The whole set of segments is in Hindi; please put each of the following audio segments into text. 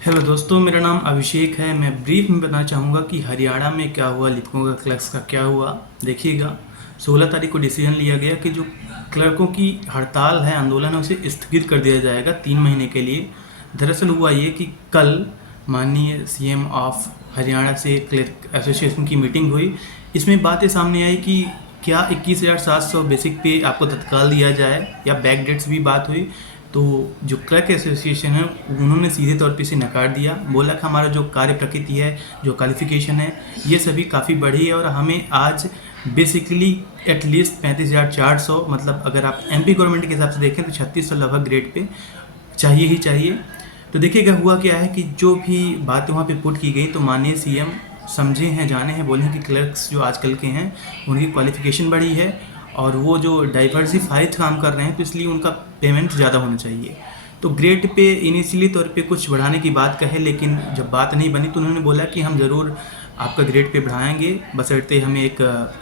हेलो दोस्तों, मेरा नाम अभिषेक है। मैं ब्रीफ में बताना चाहूँगा कि हरियाणा में क्या हुआ, लिपिकों का क्लर्क्स का क्या हुआ। देखिएगा, 16 तारीख को डिसीजन लिया गया कि जो क्लर्कों की हड़ताल है, आंदोलन है, उसे स्थगित कर दिया जाएगा 3 महीने के लिए। दरअसल हुआ ये कि कल माननीय सीएम ऑफ हरियाणा से क्लर्क एसोसिएशन की मीटिंग हुई। इसमें बातें सामने आई कि क्या 21,700 बेसिक पे आपको तत्काल दिया जाए या बैक डेट्स भी बात हुई। तो जो क्लर्क एसोसिएशन है उन्होंने सीधे तौर पे इसे नकार दिया। बोला कि हमारा जो कार्य प्रकृति है, जो क्वालिफिकेशन है, ये सभी काफ़ी बढ़ी है और हमें आज बेसिकली एटलीस्ट 35,400, मतलब अगर आप एमपी गवर्नमेंट के हिसाब से देखें तो 3600 लगभग ग्रेड पे चाहिए ही चाहिए। तो देखिएगा हुआ क्या है कि जो भी बातें वहाँ पे पुट की गई तो माननीय सीएम समझे हैं, जाने हैं, बोले हैं कि क्लर्क्स जो आजकल के हैं उनकी क्वालिफिकेशन बढ़ी है और वो जो डाइवर्सिफाइड काम कर रहे हैं तो इसलिए उनका पेमेंट ज़्यादा होना चाहिए। तो ग्रेड पे इनिशियली तौर पे कुछ बढ़ाने की बात कहे, लेकिन जब बात नहीं बनी तो उन्होंने बोला कि हम ज़रूर आपका ग्रेड पे बढ़ाएंगे, बशर्ते हमें एक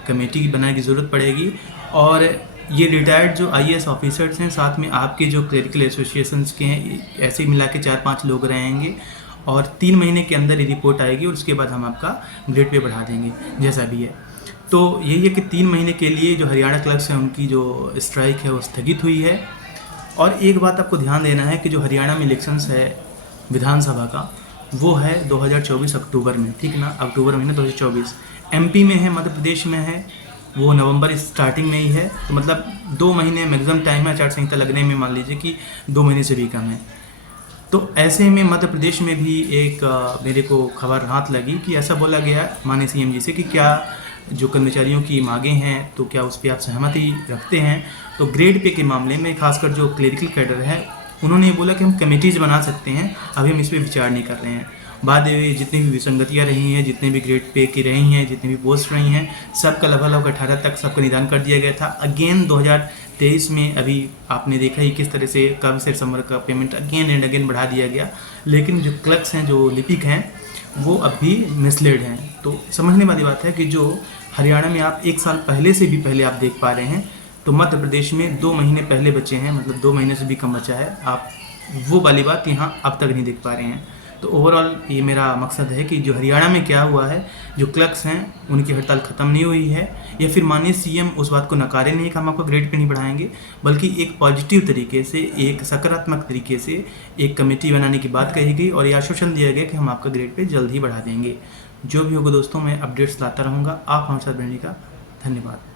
कमेटी बनाने की ज़रूरत पड़ेगी। और ये रिटायर्ड जो आईएएस ऑफिसर्स हैं, साथ में आपके जो क्लरिकल एसोसिएशंस के हैं, ऐसे मिला के 4-5 लोग रहेंगे और 3 महीने के अंदर ये रिपोर्ट आएगी और उसके बाद हम आपका ग्रेड पे बढ़ा देंगे जैसा भी है। तो यही है कि 3 महीने के लिए जो हरियाणा क्लर्क्स हैं उनकी जो स्ट्राइक है वो स्थगित हुई है। और एक बात आपको ध्यान देना है कि जो हरियाणा में इलेक्शंस है विधानसभा का, वो है 2024 अक्टूबर में, ठीक ना, अक्टूबर महीना 2024। एमपी में है, मध्य प्रदेश में है, वो नवंबर स्टार्टिंग में ही है। तो मतलब 2 महीने मैक्सिमम टाइम है आचार संहिता लगने में, मान लीजिए कि 2 महीने से भी कम है। तो ऐसे में मध्य प्रदेश में भी एक मेरे को खबर हाथ लगी कि ऐसा बोला गया माननीय सीएम जी से कि क्या जो कर्मचारियों की मांगें हैं तो क्या उस पर आप सहमति रखते हैं। तो ग्रेड पे के मामले में खासकर जो क्लेरिकल कैडर है उन्होंने ये बोला कि हम कमेटीज़ बना सकते हैं, अभी हम इस पर विचार नहीं कर रहे हैं। बाद में जितनी भी विसंगतियाँ रही हैं, जितने भी ग्रेड पे की रही हैं, जितनी भी पोस्ट रही हैं, सबका लगभग 18 तक सबका निदान कर दिया गया था। अगेन 2023 में अभी आपने देखा ही किस तरह से कब से दिसंबर का पेमेंट अगेन एंड अगेन बढ़ा दिया गया। लेकिन जो क्लर्क्स हैं, जो लिपिक हैं, वो अब भी मिसलीड हैं। तो समझने वाली बात है कि जो हरियाणा में आप 1 साल पहले से भी पहले आप देख पा रहे हैं, तो मध्य प्रदेश में 2 महीने पहले बचे हैं, मतलब 2 महीने से भी कम बचा है। आप वो वाली बात यहाँ अब तक नहीं देख पा रहे हैं। तो ओवरऑल ये मेरा मकसद है कि जो हरियाणा में क्या हुआ है, जो क्लर्क्स हैं उनकी हड़ताल ख़त्म नहीं हुई है, या फिर माननीय सीएम उस बात को नकारे नहीं कि हम आपको ग्रेड पे नहीं बढ़ाएंगे, बल्कि एक पॉजिटिव तरीके से, एक सकारात्मक तरीके से एक कमेटी बनाने की बात कही गई और ये आश्वासन दिया गया कि हम आपका ग्रेड पे जल्द ही बढ़ा देंगे। जो भी होगा दोस्तों, मैं अपडेट्स लाता रहूँगा। आप हमारे साथ रहने का धन्यवाद।